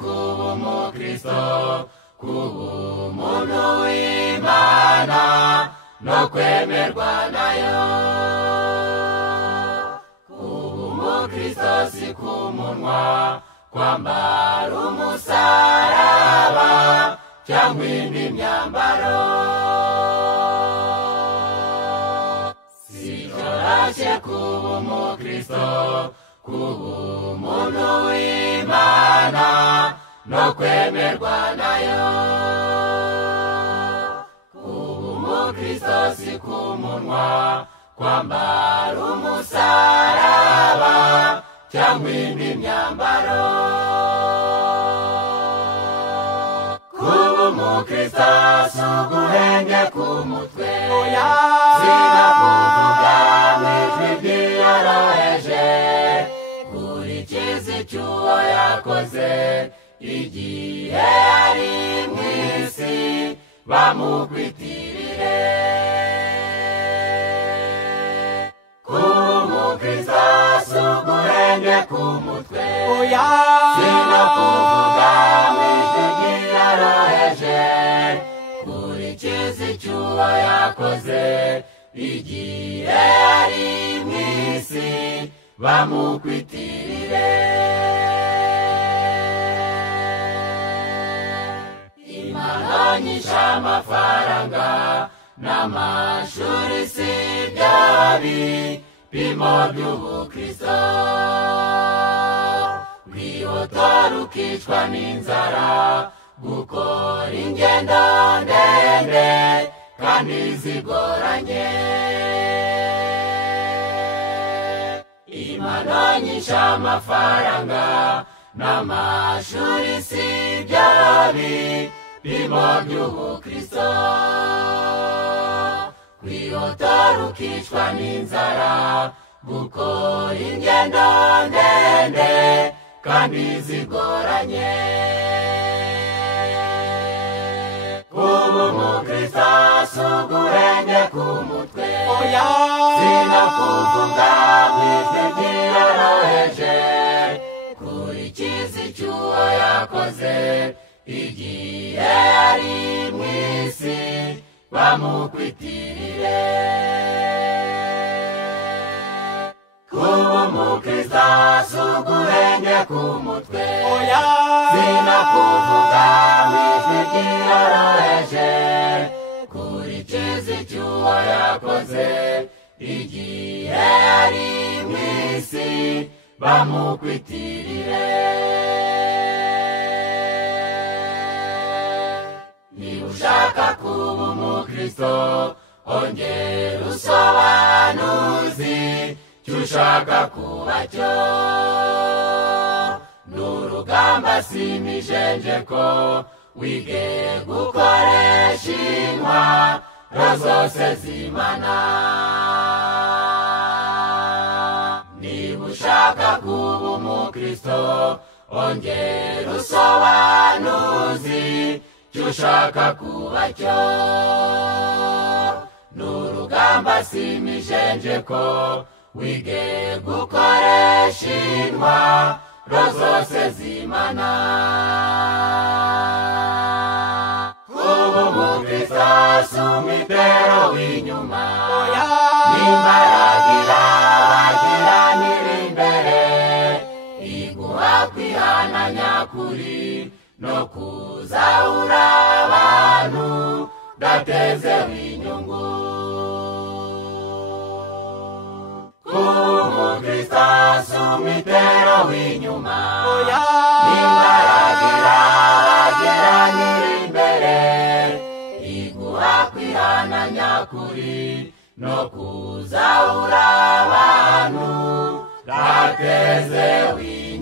kuba umukristo, kuba umuntu w'Imana no kwemerwa nayo. Kuba umukristo si ku munwa, kwambara umusaraba cyangwa indi myambaro. Sicyoroshye kuba umukristo, kuba umuntu w'Imana no kwemerwa nayo. Kuba umukristo si ku munwa, kwambara umusaraba cyangwa indi myambaro. Kuba umukristo si uguhenge ku mutwe, sinakuvuga mw'ijwi ryiyoroheje, kurikiza icyo uwo yakoze igihe yari mw'isi bamukwitirire. Kuba umukristo si uguhenge ku mutwe, sinakuvuga mw'ijwi ryiyoroheje, kurikiza icyo uwo yakoze igihe yari mw'isi bamukwitirire. Impano nyinshi, amafaranga n'amashuri si byo bipimo by'ubukristo. Wihotora ukicwa n'inzara, gukora ingendo ndende kandi zigoranye. Impano nyinshi, amafaranga n'amashuri si byo bipimo by'ubukristo. Wihotora ukicwa n'inzara, gukora ingendo ndende kandi zigoranye. Kuba umukristo si uguhenge ku mutwe, sinakuvuga mw'ijwi ryiyoroheje, kurikiza icyo uwo yakoze igihe yari mw'isi bamukwitirire. Kuba umukristo si uguhenge ku mutwe, sinakuvuga mw'ijwi ryiyoroheje, kurikiza icyo uwo yakoze igihe yari mw'isi bamukwitirire. Niba ushaka kuba umukristo, ongera usobanuzi icyo ushaka kuba cyo. N'urugamba si imijenjeko, wige gukoresha intwaro zose z'Imana. Niba ushaka kuba umukristo, ongera usobanuzi icyo ushaka kuba cyo. N'urugamba si imijenjeko, wige gukoresha intwaro zose z'Imana. Kuba umukristo si umwitero w'inyuma, n'imbaraga irabagiranira imbere, iguha kwihana nyakuri no kuzahura abantu datezeho inyungu. Kuba umukristo si umwitero w'inyuma, n'imbaraga irabagiranira imbere, iguha kwihana nyakuri no kuzahura abantu datezeho inyungu.